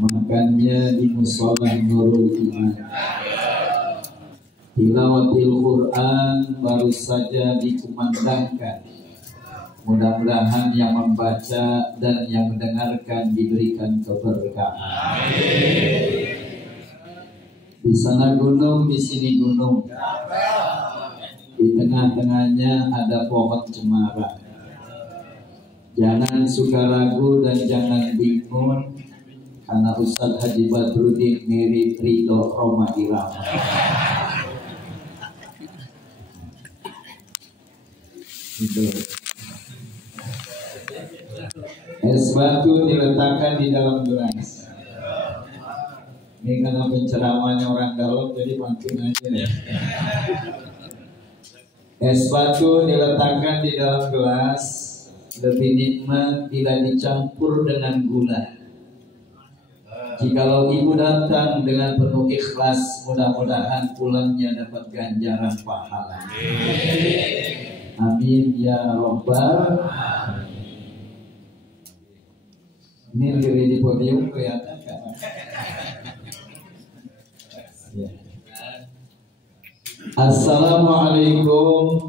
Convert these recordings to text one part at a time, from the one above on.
makannya di musola Nurul Iman, tilawatil Quran baru saja dikumandangkan. Mudah-mudahan yang membaca dan yang mendengarkan diberikan keberkahan. Di sana gunung, di sini gunung. Di tengah-tengahnya ada pohon cemara. Jangan suka ragu dan jangan bingung, karena Ustadz Haji Badrudin mirip Ridho Roma Irama. Es batu diletakkan di dalam gelas. Ini karena penceramahnya orang dalam, jadi pantun aja ya. Es batu diletakkan di dalam gelas, lebih nikmat bila dicampur dengan gula. Jikalau ibu datang dengan penuh ikhlas, mudah-mudahan pulangnya dapat ganjaran pahala. Amin ya Rabbal. Ini diri di podium kelihatan kan? Ya. Assalamualaikum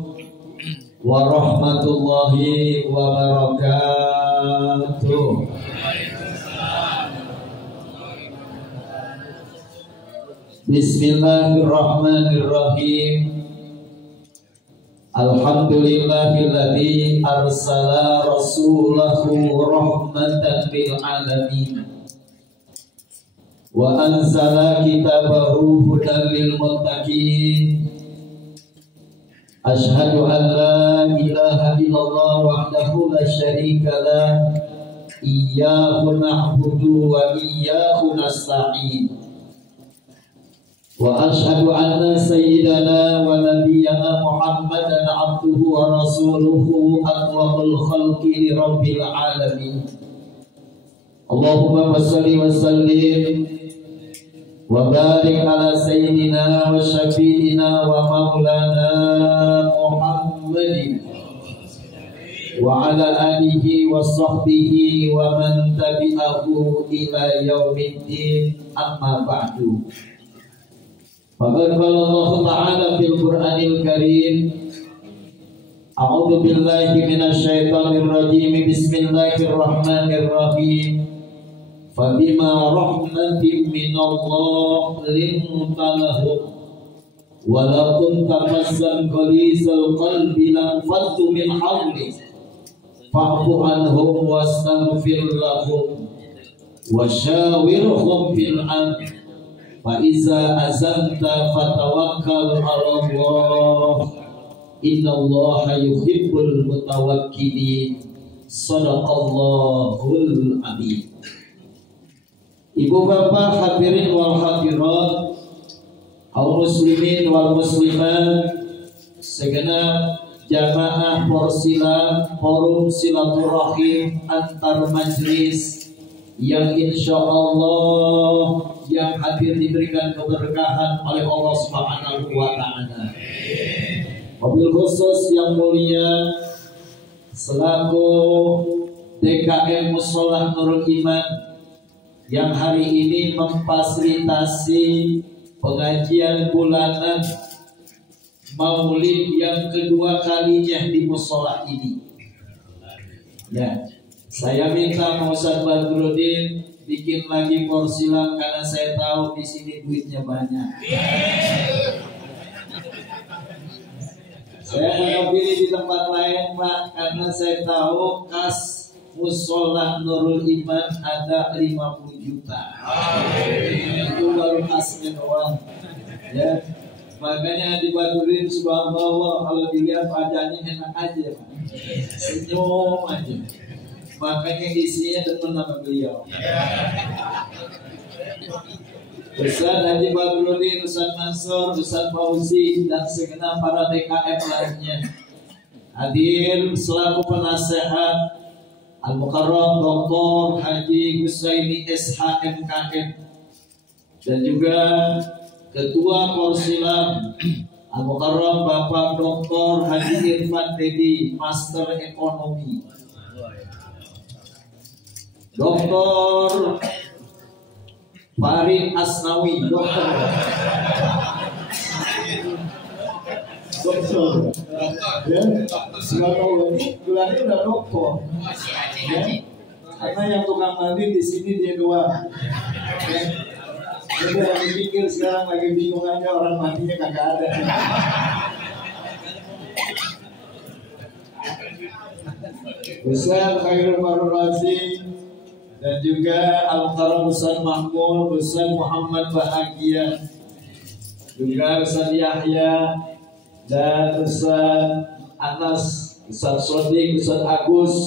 warahmatullahi wabarakatuh. Bismillahirrahmanirrahim. Alhamdulillahilladzi arsala rasulahu rahmatan lil alamin wa anzala kitabahu hudan lil muttaqin. Asyhadu an la ilaha illallah wahdahu la syarika lah, iyyahu na'budu wa iyyahu nasta'in. Wa asyhadu anna sayyidana wa nabiyyana Muhammadan abduhu wa rasuluhu atwaqul khalqi li rabbil alamin. Allahumma shalli wa sallim wa barik ala sayyidina wa syafi'ina wa maulana Muhammadin wa ala alihi wa sahbihi wa man tabi'ahu ila yaumiddin, amma ba'du. Faqad qala Allah Ta'ala fil Qur'anil Karim, a'udzu billahi minasy syaithanir rajim, bismillahirrahmanirrahim. Fabima rahmatin minallah linta lahum walau kunta fassan qalisal qalbi lam faddu min hawlik fa'fu anhum wastaghfir lahum wasyawirhum fil amr fa iza azamta fatawakkal 'ala Allah innallaha yuhibbul mutawakkilin. Shadaqallahul adzim. Ibu bapak hadirin wal hadirat, kaum muslimin wal muslimat, segenap jamaah Porsilam Forum Silaturahim antar majlis yang insya Allah yang hadir diberikan keberkahan oleh Allah Subhanahu wa Ta'ala. Wabil khusus yang mulia selaku DKM Musholah Nurul Iman yang hari ini memfasilitasi pengajian bulanan Maulid yang kedua kalinya di musholah ini. Ya, saya minta Ustadz Badrudin bikin lagi Porsilam karena saya tahu di sini duitnya banyak. Saya nggak pilih di tempat lain Pak, karena saya tahu kas musholah Nurul Iman ada 50 juta. Itu baru kasnya doang. Ya, makanya di Badrudin subhanallah kalau dilihat wajahnya enak aja Pak, senyum aja. Makanya isinya demen sama beliau. Ustaz Haji Badrudin, Ustaz Mansur, Ustaz Fauzi, dan segenap para DKM lainnya hadir selaku penasehat Al-Mukarram Dr. Haji Husaini SHMKM, dan juga Ketua Porsilam Al-Mukarram Bapak Dr. Haji Irfan Dedi, Master Ekonomi, Dr. Farid Asnawi, dokter. Dokter. Ya, selama ini gelarnya udah dokter. Ya. Karena yang tukang mandi di sini dia doang. Ya. Jadi lagi pikir sekarang lagi bingung aja orang mandinya kagak ada. Ustaz Khairul Marwazi dan juga Al-Mukarram Ustaz Mahmud, Ustaz Muhammad Bahagia, juga Ustaz Yahya dan Ustaz Anas, Ustaz Sodik, Ustaz Agus,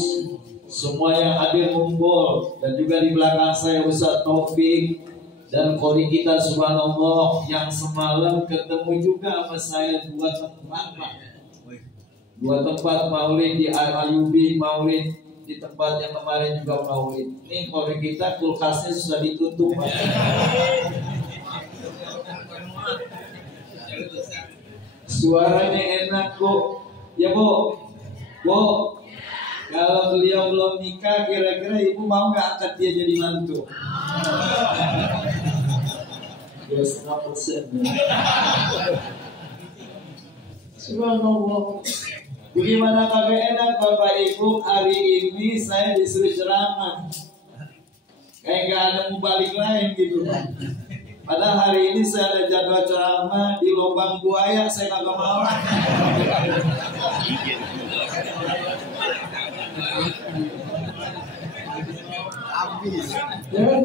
semua yang hadir kumpul, dan juga di belakang saya Ustaz Taufik dan kori kita subhanallah yang semalam ketemu juga sama saya dua tempat maulid di Al-Ayubi, maulid di tempat yang kemarin juga maulid. Ini kori kita kulkasnya sudah ditutup. Suaranya enak kok. Ya Bu, kalau beliau belum nikah, kira-kira ibu mau nggak angkat dia jadi mantu? 2,5%. Subhanallah. Bagaimana kagak enak Bapak Ibu, hari ini saya disuruh ceramah. Kayak gak ada mubalik lain gitu. Padahal hari ini saya ada jadwal ceramah di lubang buaya, saya kagak mau. Ya,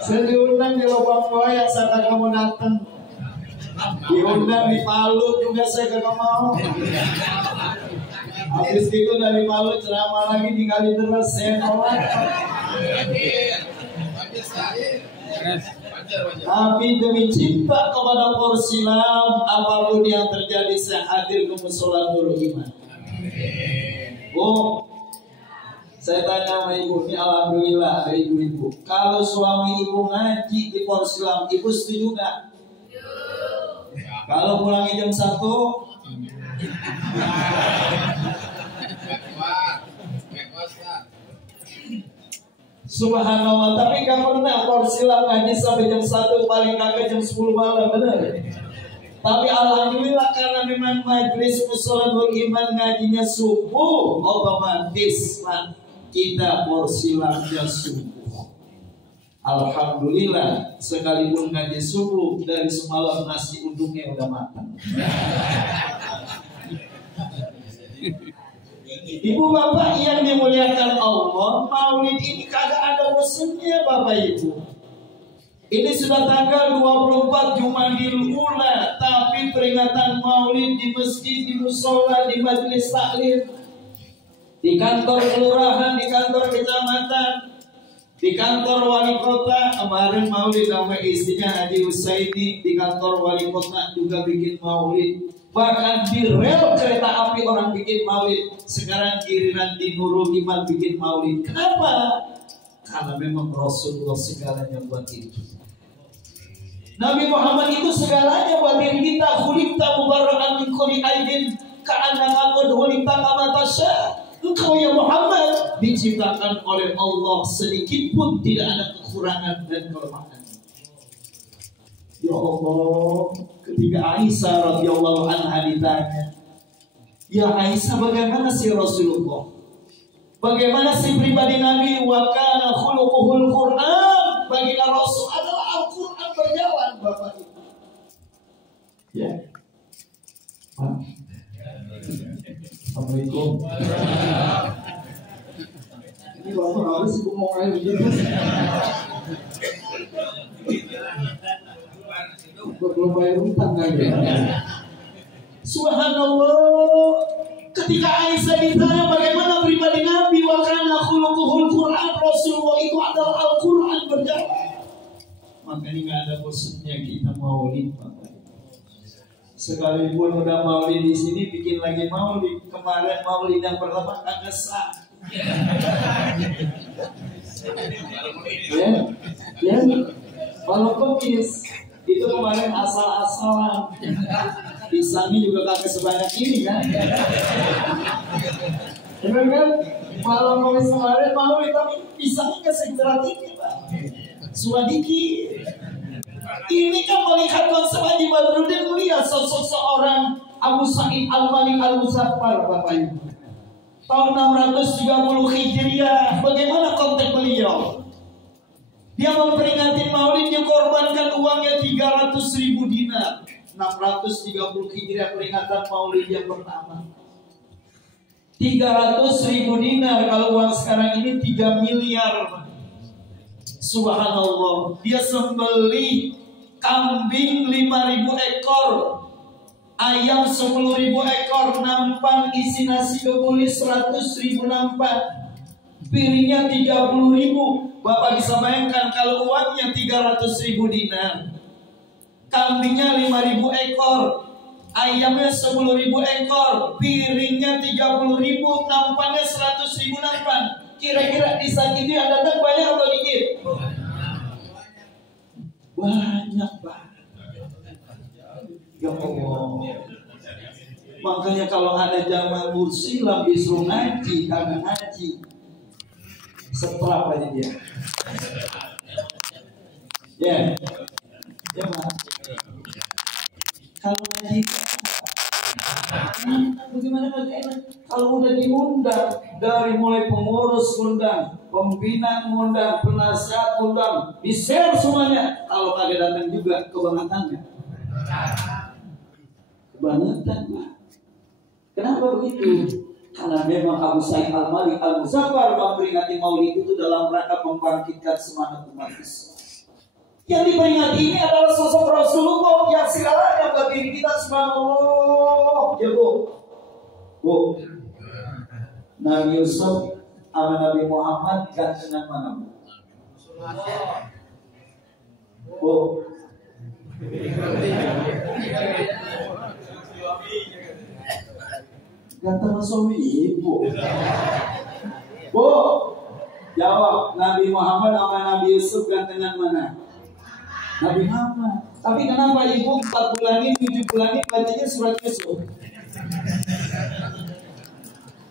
saya diundang di lubang buaya, saya kagak mau datang. Diundang di Palu juga saya kagak mau. Habis itu dari Palu ceramah lagi di Kalideres, saya nolak. Tapi demi cinta kepada Porsilam, apapun yang terjadi saya hadir ke musola Nurul Iman. Bu, saya tanya sama ibu, ini alhamdulillah ada ibu-ibu. Kalau suami ibu ngaji di Porsilam, ibu setuju nggak? Kalau pulangnya jam 1, subhanallah, tapi gak pernah Porsilam ngaji sampai jam 1, paling kagak jam 10 malam, benar? Tapi alhamdulillah karena memang majlis musola Nurul Iman ngajinya subuh, otomatis kita Porsilamnya subuh. Alhamdulillah, sekalipun ngaji subuh dari semalam nasi uduknya udah matang. Ibu bapak yang dimuliakan Allah, maulid ini kagak ada bosannya Bapak Ibu. Ini sudah tanggal 24 Jumadil Ula, tapi peringatan maulid di masjid, di musola, di majelis taklim, di kantor kelurahan, di kantor kecamatan, di kantor wali kota. Kemarin maulid sama istrinya Haji Husaini di kantor wali kota juga bikin maulid. Bahkan di rel kereta api orang bikin maulid. Sekarang giliran di Nurul Iman bikin maulid. Kenapa? Karena memang Rasulullah segalanya buat itu. Nabi Muhammad itu segalanya buat diri kita. Khuliqta mubarra'an min kulli aibin ka'annaka qad khuliqta kama tasya'. Engkau ya Muhammad diciptakan oleh Allah, sedikit pun tidak ada kekurangan dan kelemahan. Ya Allah, ketika Aisyah radhiyallahu anha ditanya, ya Aisyah, bagaimana si Rasulullah? Bagaimana si pribadi Nabi? Wa kana khuluquhul Qur'an. Baginda Rasul adalah Al-Qur'an berjalan, Bapak Ibu. Ya. Assalamualaikum. Ini Bapak harus ibu mau air begini. Belum bayar utang lagi. Subhanallah. Ketika Aisyah ditanya bagaimana pribadi Nabi, wa kana khuluquhul Qur'an, Rasulullah itu adalah Al-Qur'an berjalan. Makanya nggak ada bosannya kita maulid, Bapak. Sekalipun udah maulid di sini, bikin lagi maulid. Kemarin maulid yang pertama kagak sah. Ya, kalau kukis itu kemarin asal-asalan. Pisangnya juga kagak sebanyak ini kan? Benar kan? Kalau kukis kemarin maulid tapi pisangnya nggak segera ini, Pak. Suadiki. Ini kan melihat konsep Haji Badrudin, melihat sosok seorang Abu Sa'id Al-Malik Al-Muzaffar, Bapak Ibu. Tahun 630 Hijriah, bagaimana konteks beliau? Dia memperingati Maulid, dia korbankan uangnya 300.000 dinar. 630 Hijriah peringatan Maulid yang pertama. 300.000 dinar, kalau uang sekarang ini 3 miliar. Subhanallah. Dia sembelih kambing 5.000 ekor, ayam 10.000 ekor, nampan isi nasi kebuli 100.000 nampan, piringnya 30.000. Bapak bisa bayangkan kalau uangnya 300.000 dinar, kambingnya 5.000 ekor, ayamnya 10.000 ekor, piringnya 30.000, nampannya 100.000 nampan. Kira-kira di saat itu yang datang banyak atau dikit? Banyak banget. Ya Allah. Makanya kalau ada jamaah mursilah disuruh ngaji, kagak ngaji. Setrap aja dia. Ya. Ya, Mas. Kalau ngaji bagaimana enak? Kalau udah diundang, dari mulai pengurus undang, pembina undang, penasihat undang, di-share semuanya. Kalau kagak datang juga, kebangetan ya? Kebangetan, Pak. Kenapa begitu? Karena memang Abu Sa'id Al-Malik Al-Muzaffar memperingati Maulid itu dalam rangka membangkitkan semangat umat Islam. Yang diperingati ini adalah sosok Rasulullah yang silakan bagi diri kita. Subhanallah. Ya Bu, Nabi Yusuf sama Nabi Muhammad gantengan mana Bu? Gantengan suami ibu. Bu, jawab. Nabi Muhammad sama Nabi Yusuf gantengan mana? Nabi Muhammad. Tapi kenapa ibu 4 bulan ini, 7 bulan ini bacanya surat Yusuf?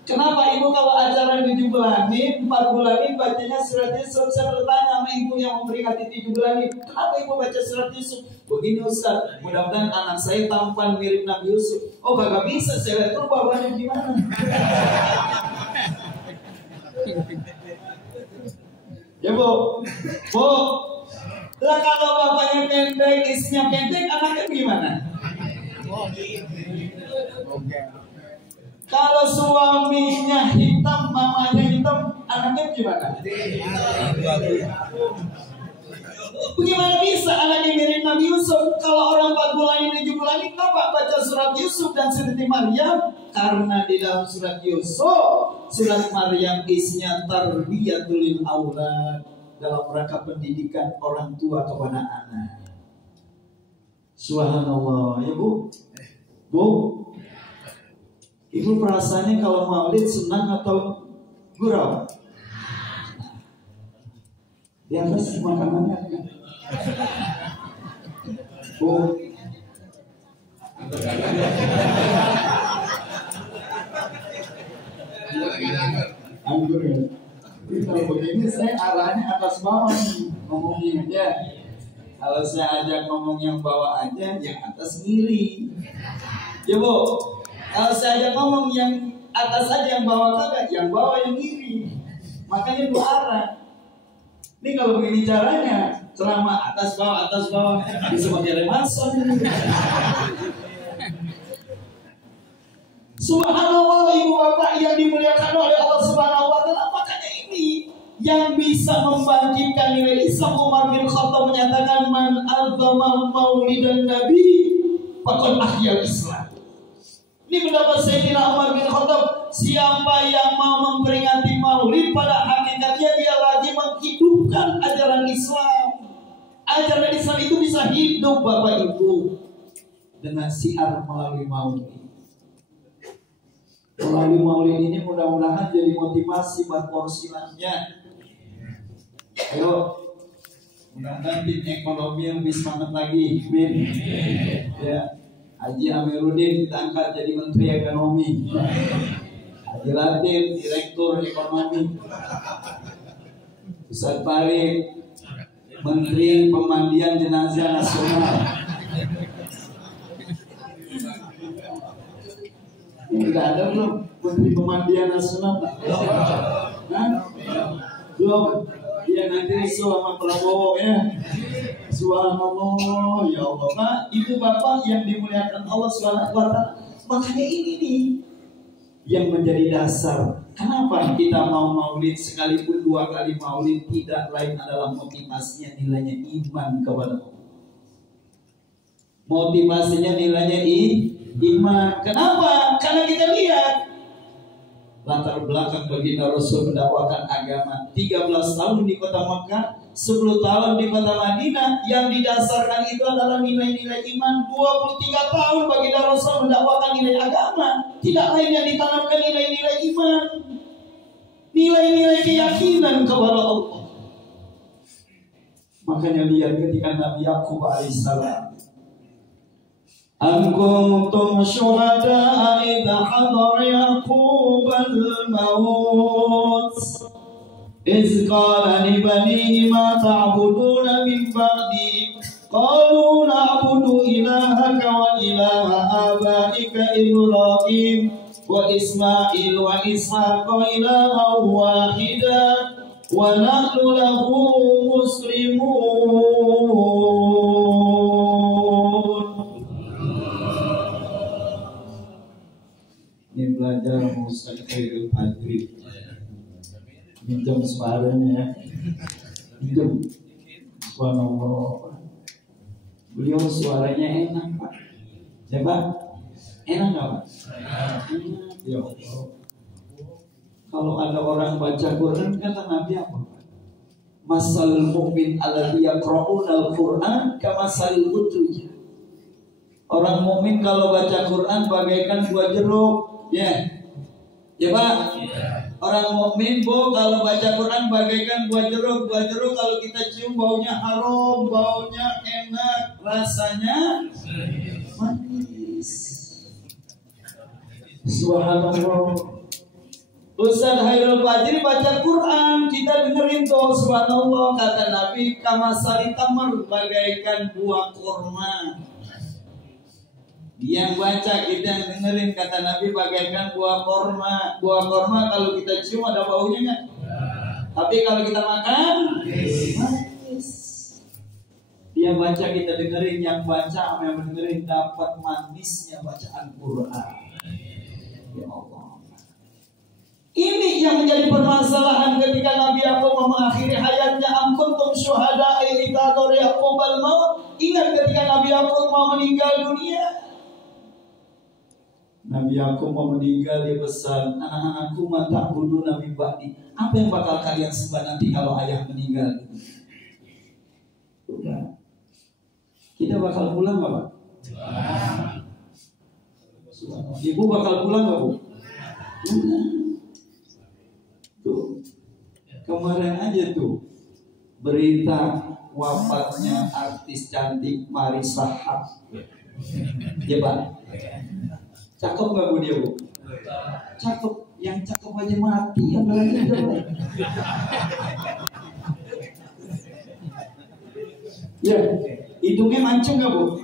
Kenapa ibu kalau acara 7 bulan ini, 4 bulan ini bacanya surat Yusuf? Saya bertanya sama ibu yang memperingati 7 bulan ini, kenapa ibu baca surat Yusuf? Begini Ustaz, mudah-mudahan anak saya tampan mirip Nabi Yusuf. Oh kagak bisa, saya lihat tuh bapaknya gimana. Ya Bu. Lah kalau bapaknya pendek, istrinya pendek, anaknya gimana? Kalau suaminya hitam, mamanya hitam, anaknya gimana? Bagaimana bisa anaknya mirip Nabi Yusuf? Kalau orang 4 bulan ini, 7 bulan ini, kenapa baca surat Yusuf dan Siti Maryam? Karena di dalam surat Yusuf, surat Maryam isinya tarbiyatul aulad, dalam rangka pendidikan orang tua kepada anak. Subhanallah. Ya Bu, ibu perasaannya kalau maulid senang atau gurau? Di atas makanannya Bu. Anggur ya. Kalau begini saya arahnya atas bawah nih ngomongnya ya. Kalau saya ajak ngomong yang bawah aja, yang atas ngiri. Ya Bu, kalau saya ajak ngomong yang atas aja, yang bawah kagak, yang bawah yang ngiri. Makanya dua arah. Ini kalau begini caranya, ceramah atas bawah bisa pakai remason. Subhanallah, ibu bapak yang dimuliakan oleh Allah Subhanahu wa taala. Makanya ini yang bisa membangkitkan nilai Islam. Umar bin Khattab menyatakan, man azama maulidan nabi faqad ahyal Islam. Ini pendapat Sayyidina Umar bin Khattab. Siapa yang mau memperingati maulid, pada hakikatnya dia lagi menghidupkan ajaran Islam. Ajaran Islam itu bisa hidup Bapak Ibu dengan siar melalui maulid. Melalui maulid ini mudah-mudahan jadi motivasi buat porsilannya. Ayo, mudah-mudahan tim ekonomi yang lebih semangat lagi. Amin. Ya, Haji Amiruddin kita angkat jadi Menteri Ekonomi. Haji Latif Direktur Ekonomi. Ustaz Farid Menteri Pemandian Jenazah Nasional. Tidak ada belum Menteri Pemandian Nasional? Belum. Ya nanti selama Prabowo ya. Subhanallah, ya Allah. Nah, ibu bapak yang dimuliakan Allah Subhanahu wa Ta'ala. Makanya ini nih yang menjadi dasar. Kenapa kita mau maulid sekalipun 2 kali maulid, tidak lain adalah motivasinya nilainya iman kepada Allah. Motivasinya nilainya iman. Kenapa? Karena kita lihat latar belakang baginda Rasul mendakwakan agama 13 tahun di kota Makkah, 10 tahun di kota Madinah. Yang didasarkan itu adalah nilai-nilai iman. 23 tahun baginda Rasul mendakwakan nilai agama, tidak lain yang ditanamkan nilai-nilai iman, nilai-nilai keyakinan kepada Allah. Makanya lihat ketika Nabi Yakub alaihissalam, Am kuntum syuhada'a idza hadara Yaqub al-maut iz qala li banihi ma ta'buduna min ba'di qalu na'budu ilahaka wa ilaha abaika Ibrahim wa Ismail wa Ishaqa ilahan wahida wa nahnu lahu muslimun. Ini belajar Ustaz Khairul Fadri. Minjem suaranya ya. Minjem. Subhanallah. Beliau suaranya enak Pak. Coba. Enak nggak Pak? Enak. Ya Allah. Kalau ada orang baca Quran kata Nabi apa? Masalul mu'min alladzi yaqra'una al-Qur'an kamasalil utruj. Orang mukmin kalau baca Quran bagaikan 2 jeruk. Ya, ya Pak. Orang mukmin Bu kalau baca Quran bagaikan 2 jeruk. 2 jeruk kalau kita cium baunya harum, baunya enak, rasanya manis. Subhanallah. Ustaz Khairul Fadri baca Quran, kita dengerin tuh. Subhanallah, kata Nabi kamasari tamar, bagaikan buah kurma. Yang baca kita dengerin, kata Nabi bagaikan buah korma. Buah korma kalau kita cium ada baunya nggak? Tapi kalau kita makan manis. Dia baca kita dengerin, yang baca sama yang dengerin dapat manisnya bacaan Quran. Ya Allah. Ini yang menjadi permasalahan ketika Nabi Yakub mengakhiri hayatnya. Am kuntum syuhada'a idza hadara Yaqub al-maut. Ingat ketika Nabi Yakub mau meninggal dunia. Nabi Yakub mau meninggal, dia pesan, anak-anakku mata bunuh Nabi Ba'di. Apa yang bakal kalian sembah nanti kalau ayah meninggal? Udah. Kita bakal pulang gak Pak? Ibu bakal pulang gak Bu? Tuh. Kemarin aja tuh berita wafatnya artis cantik Marissa Haque. Ya Pak? Cakep gak Bu dia Bu? Cakep, yang cakep aja mati, yang lain ya, hidungnya mancung gak Bu?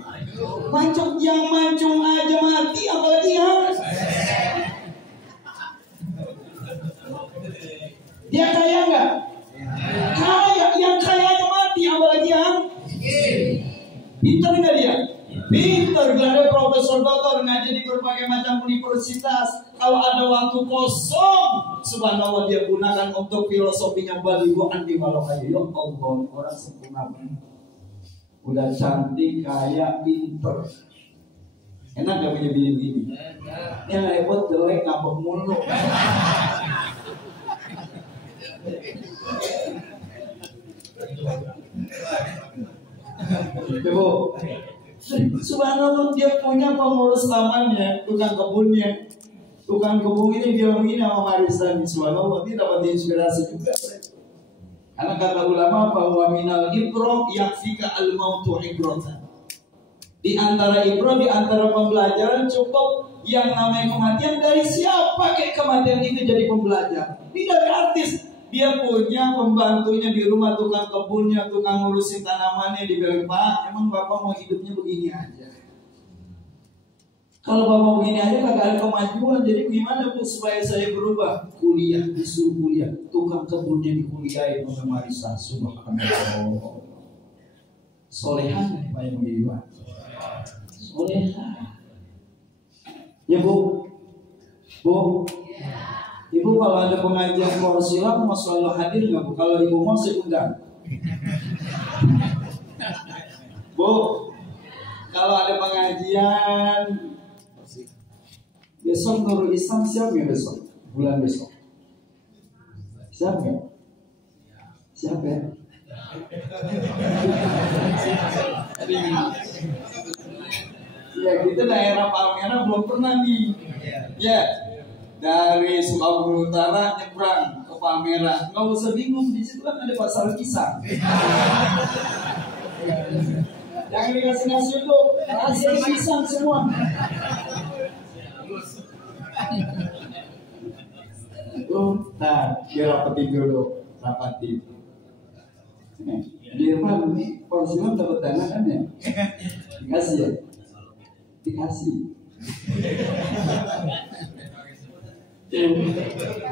Mancung, yang mancung aja mati, apalagi harus. Dia kaya gak? Kaya, yang kaya aja mati, apalagi yang pintar gak dia? Pintar, gelar profesor doktor, ngaji di berbagai macam universitas. Kalau ada waktu kosong, subhanallah dia gunakan untuk filosofinya Balighun di Malokayu. Ya Allah, orang sempurna. Udah cantik, kaya, pintar. Enak gak punya bini-bini? Yang repot, jelek, ngambek mulu. Ibu, subhanallah dia punya pengurus tamannya, tukang kebunnya. Tukang kebun ini dia begini sama Marissa. Subhanallah, dia dapat inspirasi juga. Karena kata ulama bahwa minal ibro yakfika al-mautu ibrota. Di antara ibro, di antara pembelajaran cukup yang namanya kematian. Dari siapa kayak kematian itu jadi pembelajar? Ini dari artis. Dia punya pembantunya di rumah, tukang kebunnya, tukang ngurusin tanamannya. Dibilang, Pak, emang Bapak mau hidupnya begini aja? Kalau Bapak begini aja kagak ada kemajuan. Jadi gimana Bu supaya saya berubah? Kuliah, disuruh kuliah. Tukang kebunnya dikuliahin oleh Marisa. Subhanallah. Solehan nih Pak yang begini. Solehan. Ya Bu, Ibu kalau ada pengajian Porsilam mau selalu hadir nggak Bu? Kalau Ibu mau saya undang. Bu, kalau ada pengajian besok Nurul Islam siap nggak besok? Bulan besok siap nggak? Siap ya? Ya kita daerah Palmerah belum pernah nih. Ya. Dari Sukabumi Utara nyebrang ke Palmerah, nggak usah bingung, di situ kan ada pasar pisang. Jangan dikasih nasi itu, pasar pisang semua. Nah, dia rapatin dulu, rapatin. Di depan nih, Porsilam dapat dana kan ya? Dikasih ya? Dikasih.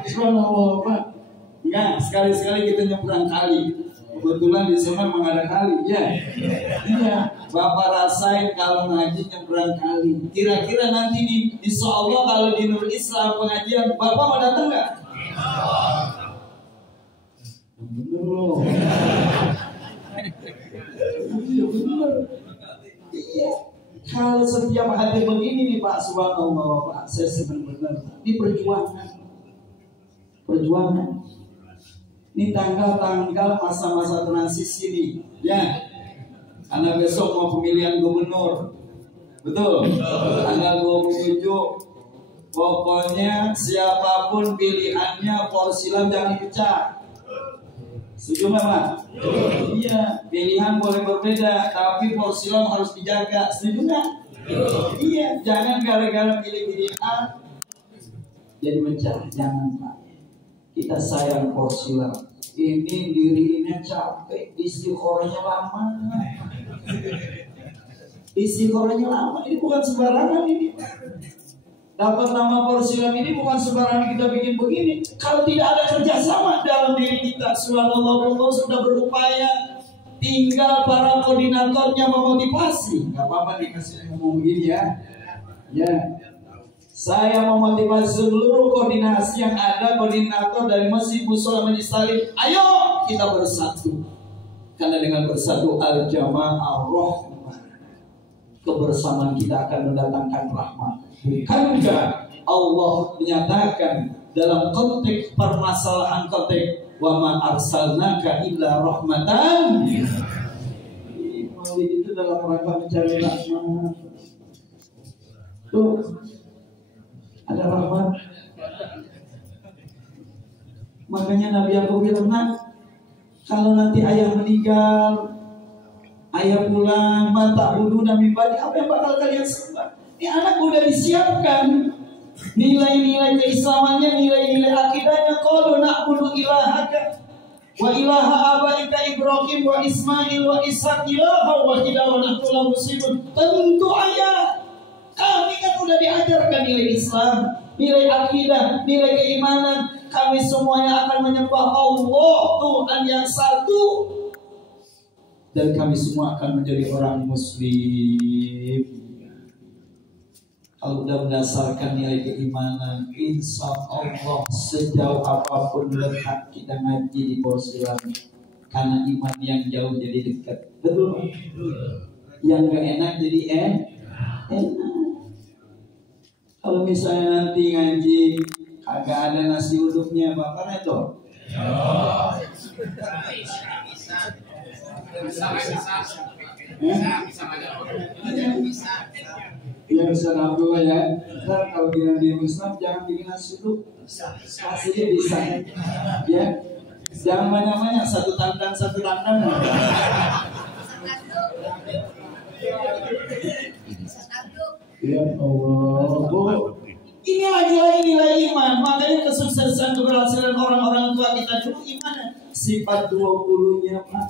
Subhanallah Pak. Enggak, sekali-sekali kita nyebrang kali. Kebetulan di sana memang ada kali, ya. Iya, Bapak rasain kalau ngaji nyebrang kali. Kira-kira nanti nih, insya Allah kalau di Nurul Islam pengajian, Bapak mau datang nggak? Bener loh. Iya. Kalau setiap hari begini nih Pak, subhanallah Pak, saya senang benar. Ini perjuangan. Ini tanggal-tanggal masa-masa transisi nih, ya. Karena besok mau pemilihan gubernur, betul? Tanggal 27. Pokoknya siapapun pilihannya, Porsilam jangan dipecah. Setuju nggak Pak? Iya, pilihan boleh berbeda, tapi Porsilam harus dijaga. Setuju nggak? Iya, jangan gara-gara pilih A jadi pecah. Jangan Pak. Kita sayang Porsilam. Ini dirinya capek, istiqorohnya lama. Istiqorohnya lama. Ini bukan sembarangan ini. Dapat nama Porsilam ini bukan sembarangan kita bikin begini. Kalau tidak ada kerjasama dalam diri kita, subhanallah, Allah sudah berupaya. Tinggal para koordinatornya memotivasi. Gak apa-apa dikasih ngomong begini ya. Ya, saya memotivasi seluruh koordinasi yang ada, koordinator dari Masjid Musola Majlis Salim. Ayo kita bersatu. Karena dengan bersatu al-jamaah ar-rahmah. Kebersamaan kita akan mendatangkan rahmat. Bukankah Allah menyatakan dalam konteks permasalahan konteks wa ma arsalnaka illa rahmatan. Maulid itu dalam rangka mencari rahmat. Tuh ada rahmat. Makanya Nabi Yakub bilang, kalau nanti ayah meninggal, ayah pulang, mata budu dan mibadi, apa yang bakal kalian sembah? Ini anak udah disiapkan nilai-nilai keislamannya, nilai-nilai akidahnya. Qalu na'budu ilahaka wa ilaha abaika Ibrahim wa Ismail wa Ishaq ilaha wahidah wa nahnu lahu muslimun. Tentu ayah, kami kan udah diajarkan nilai Islam, nilai akidah, nilai keimanan. Kami semuanya akan menyembah Allah, Tuhan yang satu, dan kami semua akan menjadi orang muslim. Kalau udah berdasarkan nilai keimanan, insya Allah sejauh apapun letak kita ngaji di Porsilam, karena iman yang jauh jadi dekat. Betul? Yang gak enak jadi enak. Kalau misalnya nanti ngaji agak ada nasi uduknya, Bapak Neto. Ya bisa Abdullah ya. Ntar kalau bilang di Islam jangan bikin nasi uduk, kasihnya bisa. Ya, jangan banyak-banyak, satu tandan. Ya Allah, Bu. Ini lagi nilai iman. Makanya kesuksesan keberhasilan orang-orang tua kita dulu iman. sifat 20-nya Pak.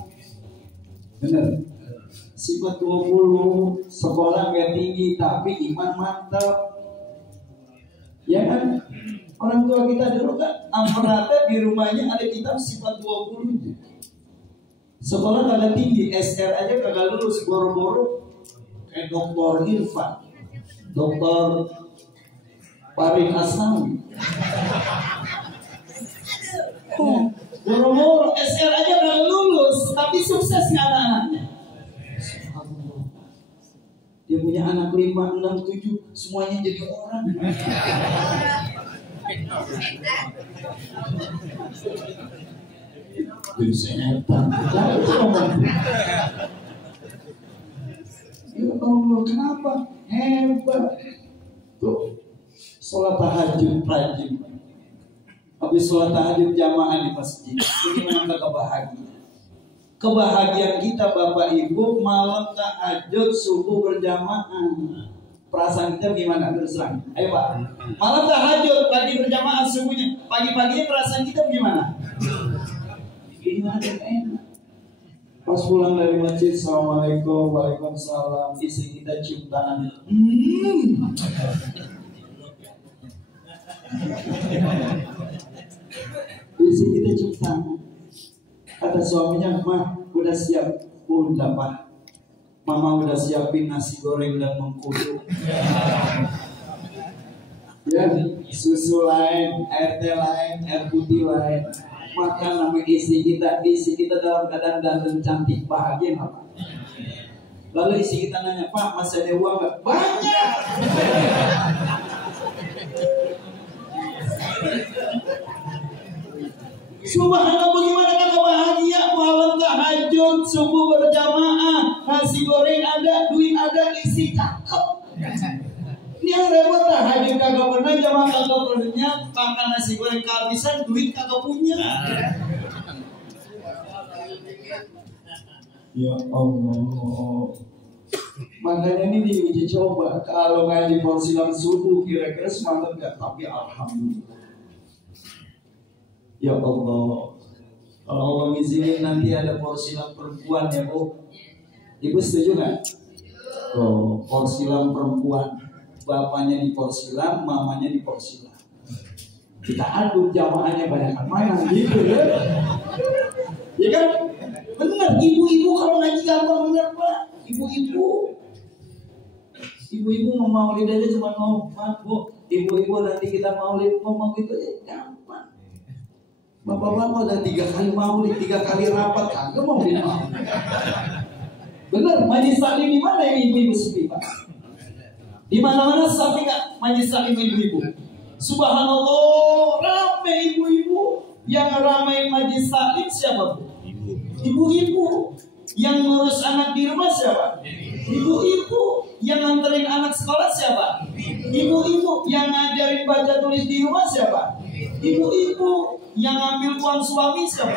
Benar. Sifat 20, sekolah nggak tinggi tapi iman mantap. Ya kan? Orang tua kita dulu kan amperatet di rumahnya ada kitab sifat 20. Sekolah kagak tinggi, SR aja kagak lulus, boro-boro kayak Doktor Irfan, Doktor Farid Asnawi. Boro-boro SR aja kagak lulus, tapi sukses nggak anak-anaknya. Dia punya anak 5, 6, 7, semuanya jadi orang. Jadi setan. Ya Allah, kenapa? Hebat. Tuh, sholat tahajud rajin. Habis sholat tahajud jamaah di masjid. Ini memang kebahagiaan. Kebahagiaan kita Bapak Ibu malam tahajud subuh berjamaah. Perasaan kita gimana? Terus terang. Ayo Pak. Malam tahajud pagi berjamaah subuhnya. Pagi-paginya perasaan kita gimana? Gimana enak. Pas pulang dari masjid, assalamualaikum, waalaikumsalam. Istri kita cium tangan. Istri kita cium tangan. Kata suaminya, mah udah siap. Udah Pak. Mama udah siapin nasi goreng dan mengkudu. Ya, susu lain, air teh lain, air putih lain. Makan sama istri kita dalam keadaan dan cantik, bahagia Pak. Lalu istri kita nanya, Pak masih ada uang nggak? Banyak. Subhanallah, bagaimana kakak bahagia malam tahajud subuh berjamaah, nasi goreng ada, duit ada, isi cakep. Ini yang repot tahajud kagak pernah, jamaah kagak pernah, makan nasi goreng kehabisan, duit kagak punya. Ya Allah. Makanya ini diuji coba. Kalau ngaji porsilam subuh kira-kira semangat gak? Tapi alhamdulillah. Ya Allah, kalau Allah ngizinin nanti ada porsilam perempuan ya Bu. Ibu setuju nggak? Oh, porsilam perempuan, bapaknya di porsilam, mamanya di porsilam. Kita aduk jamaahnya banyak mana gitu ya? Ya kan? Benar, ibu-ibu kalau ngaji gampang bener Pak. Ibu-ibu mau maulid aja cuma ngomong, Bu. Ibu-ibu nanti kita maulid ngomong gitu aja gampang. Bapak-bapak udah 3 kali maulid, 3 kali rapat, kagak maulid. Bener, majlis taklim di mana yang ibu-ibu sepi Pak? Di mana-mana sapi nggak majlis taklim ibu-ibu? Subhanallah, ramai ibu-ibu. Yang ramai majlis taklim siapa Bu? Ibu-ibu. Yang ngurus anak di rumah siapa? Ibu-ibu. Yang nganterin anak sekolah siapa? Ibu-ibu. Yang ngajarin baca tulis di rumah siapa? Ibu-ibu. Yang ngambil uang suami siapa?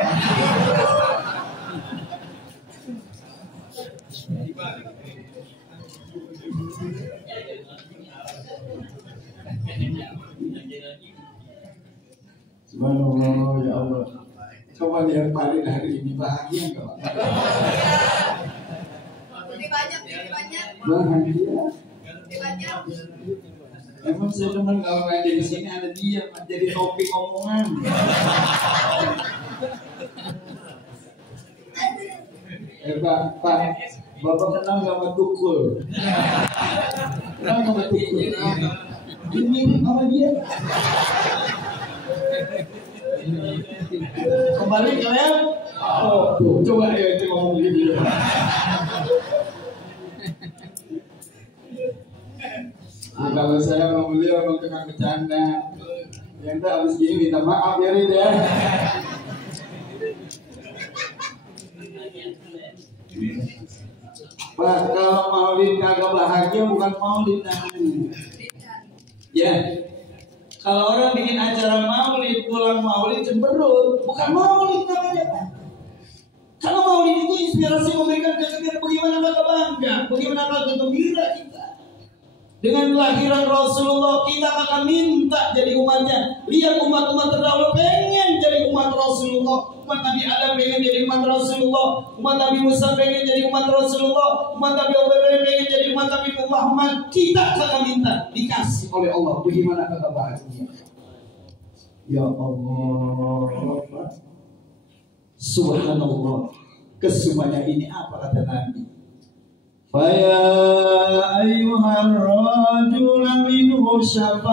Subhanallah, ya Allah. Coba lihat Farid hari ini bahagia enggak? Lebih banyak. Bahagia. Lebih banyak. Emang saya teman kalau ngaji di sini ada dia jadi topik omongan. Pak, Bapak kenal gak sama Tukul? Kenal sama Tukul? Ini sama dia. Kembali kalian? Oh, tuh, coba ya itu ngomong gitu. Nah, kalau saya mau beliau mau tukang bercanda, yang tak habis gini minta maaf ya Rid ya. Pak, kalau maulid kagak bahagia bukan maulid namanya. Ya, kalau orang bikin acara maulid, pulang maulid cemberut, bukan maulid namanya Pak. Kalau maulid itu inspirasi memberikan kegembiraan, bagaimana kagak bangga, bagaimana kagak gembira kita. Dengan kelahiran Rasulullah kita akan minta jadi umatnya. Lihat umat-umat terdahulu pengen jadi umat Rasulullah. Umat Nabi Adam pengen jadi umat Rasulullah. Umat Nabi Musa pengen jadi umat Rasulullah. Umat Nabi Ibrahim pengen jadi umat Nabi Muhammad. Kita akan minta dikasih oleh Allah. Bagaimana kata bahagia? Ya Allah, Subhanallah. Kesemuanya ini apa kata Nabi? Faya ayyuhar rajul minhu syafa'atan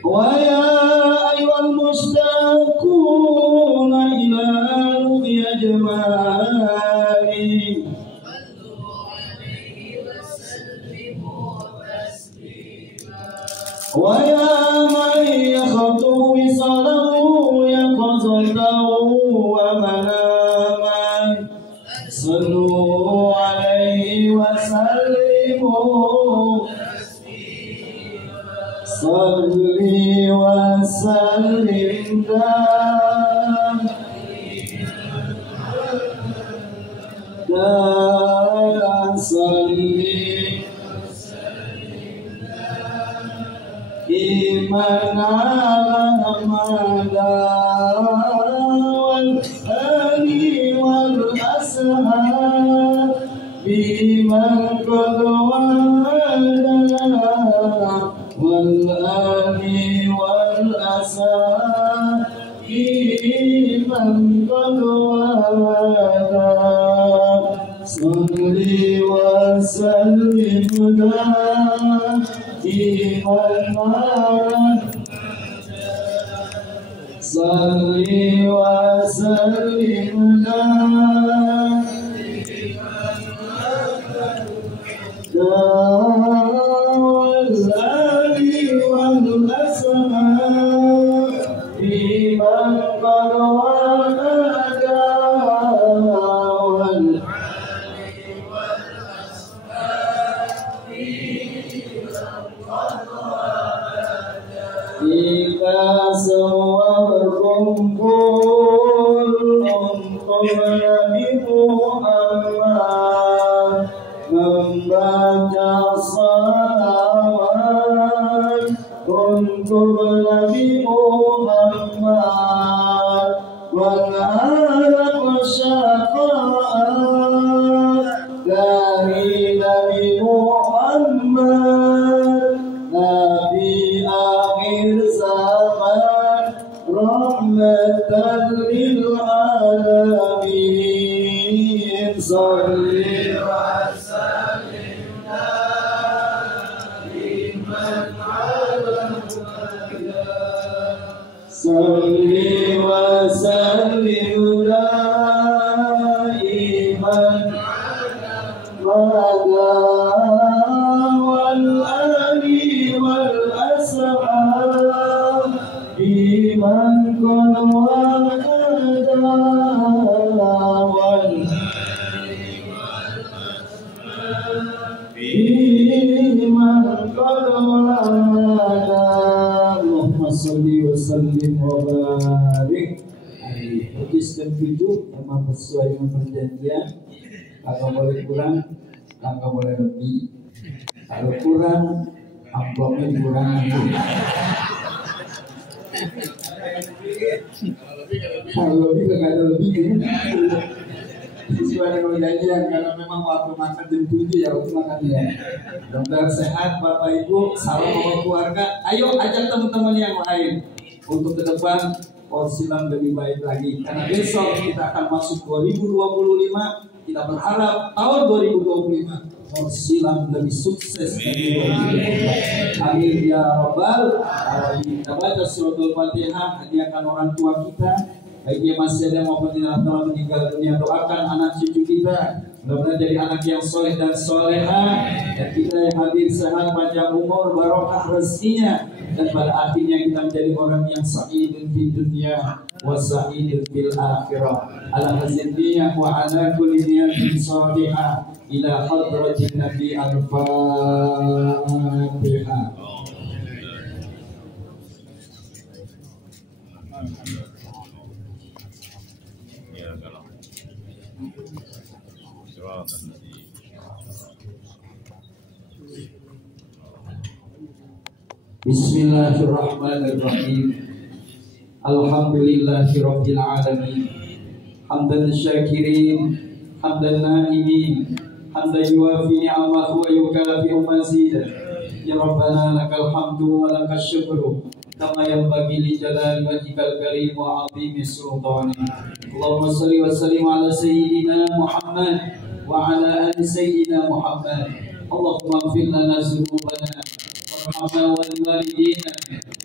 wa ya ayyuhal mushtaquna ila ru'ya jamali wa ya man yakhatu wisalahu yaqzatahu wa manaman sallu alaihi wa sallimu salli wa sallim dan salli iman ala mada wal ali wal ashab biman qad wada wal ali wal ashab biman qad wada salli wa sallim salli wa sallim wal ali wal ashab biman qad wada wal jika semua berkumpul untuk Nabi Muhammad membaca salawat untuk Nabi Muhammad mengharap syafaat dari Nabi Muhammad Nabi akhir zaman rahmatan lil alamin salli wa sallim daiman ala salli wa sallim daiman ala biman qad wada wal biman qad wada Allahumma sholli wa sallim wa barik alaihi. Hadis dan tujuh memang sesuai dengan perjanjian. Kalau boleh kurang, kalau boleh lebih. Kalau kurang, amplopnya dikurangi. Kalau lebih nggak ada lebihnya. Sesuai dengan perjanjian karena memang waktu makan jam 7 ya waktu makan ya. Mudah-mudahan sehat Bapak Ibu, salam sama keluarga. Ayo ajak teman-teman yang lain untuk ke depan silam lebih baik lagi. Karena besok kita akan masuk 2025. Kita berharap tahun 2025 silam lebih sukses dari 2024. Amin ya rabbal alamin. Kita baca suratul Fatihah, hadiahkan orang tua kita, baik yang masih ada maupun yang telah meninggal dunia. Doakan anak cucu kita mudah-mudahan jadi anak yang soleh dan soleha, dan kita yang hadir sehat, panjang umur, barokah rezekinya, dan pada akhirnya kita menjadi orang yang sa'idun di dunia wa sa'idun fil akhirah. Ala hazindiyah wa ala kulli niyatin salihah ila hadratin nabi al-fatihah. Ya, Bismillahirrahmanirrahim. Alhamdulillahirabbil alamin. Hamdan syakirin, hamdan na'imin, hamdan yuwafi ni'amahu wa yukafi'u mazidah. Ya Rabbana lakal hamdu wa lakal syukru kama yanbaghi li jalali wajhikal karim wa 'azimi sultanik. Allahumma shalli wa sallim ala sayyidina Muhammad wa ala ali sayyidina Muhammad. Allahumma ighfir lana dzunubana warhamna wal walidina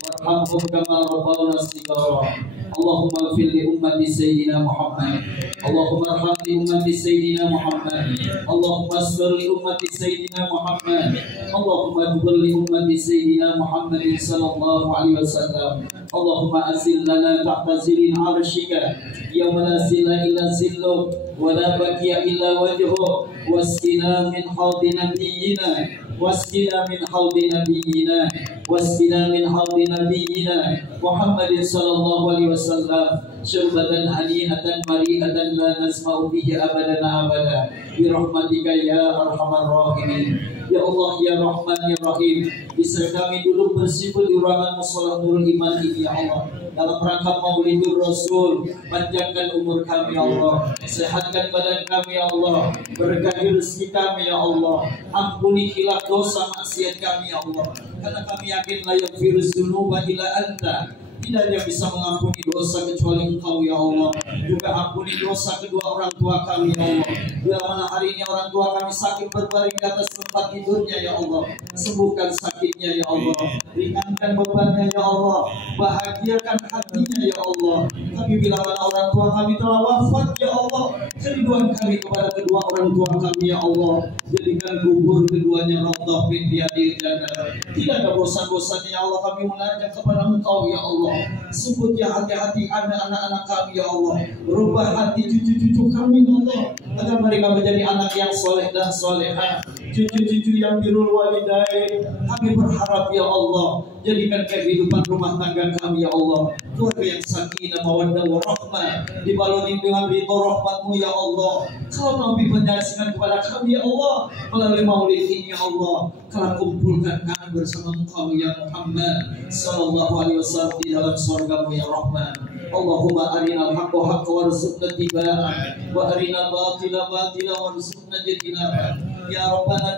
warhamhum kama rabbawna shighara. Allahumma ighfir li ummati sayyidina Muhammad. Allahumma arham li ummati sayyidina Muhammad. Allahumma asbir li ummati sayyidina Muhammad. Allahumma jubur li ummati sayyidina Muhammad sallallahu alaihi wasallam. Allahumma azil lana tahta zilil arshika yawma la zilla illa zilluk wa la baqiya illa wajhuk wasqina min hawdi nabiyyina wasqina min hawdi nabiyyina wasqina min hawdi nabiyyina Muhammadin sallallahu alaihi wasallam syurbatan hani'atan mari'atan la nasma'u bihi abadan abada bi rahmatika ya arhamar rahimin. Ya Allah ya Rahman ya Rahim, bisa kami duduk bersimpul di ruangan mushola Nurul Iman ini ya Allah, dalam rangka Maulidur Rasul. Panjangkan umur kami ya Allah, sehatkan badan kami ya Allah, berkahi rezeki kami ya Allah, ampuni khilaf dosa maksiat kami ya Allah, karena kami yakin la yaghfiruz dzunuba illa anta. Tidak ada yang bisa mengampuni dosa kecuali Engkau ya Allah. Juga ampuni dosa kedua orang tua kami ya Allah. Bila mana hari ini orang tua kami sakit berbaring di atas tempat tidurnya ya Allah, sembuhkan sakitnya ya Allah, ringankan bebannya ya Allah, bahagiakan hatinya ya Allah. Tapi bila mana orang tua kami telah wafat ya Allah, kerinduan kami kepada kedua orang tua kami ya Allah, jadikan kubur keduanya raudhah min riyadil jannah. Tidak ada bosan-bosannya ya Allah kami menajak kepada Engkau ya Allah. Sebut ya hati-hati anak-anak kami ya Allah, rubah hati cucu-cucu kami ya Allah, agar mereka menjadi anak yang soleh dan solehah, cucu-cucu yang birrul walidain. Kami berharap ya Allah, jadikan kehidupan rumah tangga kami ya Allah keluarga yang sakinah mawaddah warahmah, dibaluri dengan ridho rahmat-Mu ya Allah. Kau Nabi menyaksikan kepada kami ya Allah melalui maulid ini ya Allah, kau kumpulkan kami bersama Engkau ya Muhammad sallallahu alaihi wasallam di dalam surga-Mu ya Rahman. Allahumma arinal haqqa haqqa warzuqna ittiba'ah wa arinal batila batila warzuqna ijtinabah. Ya Rabbana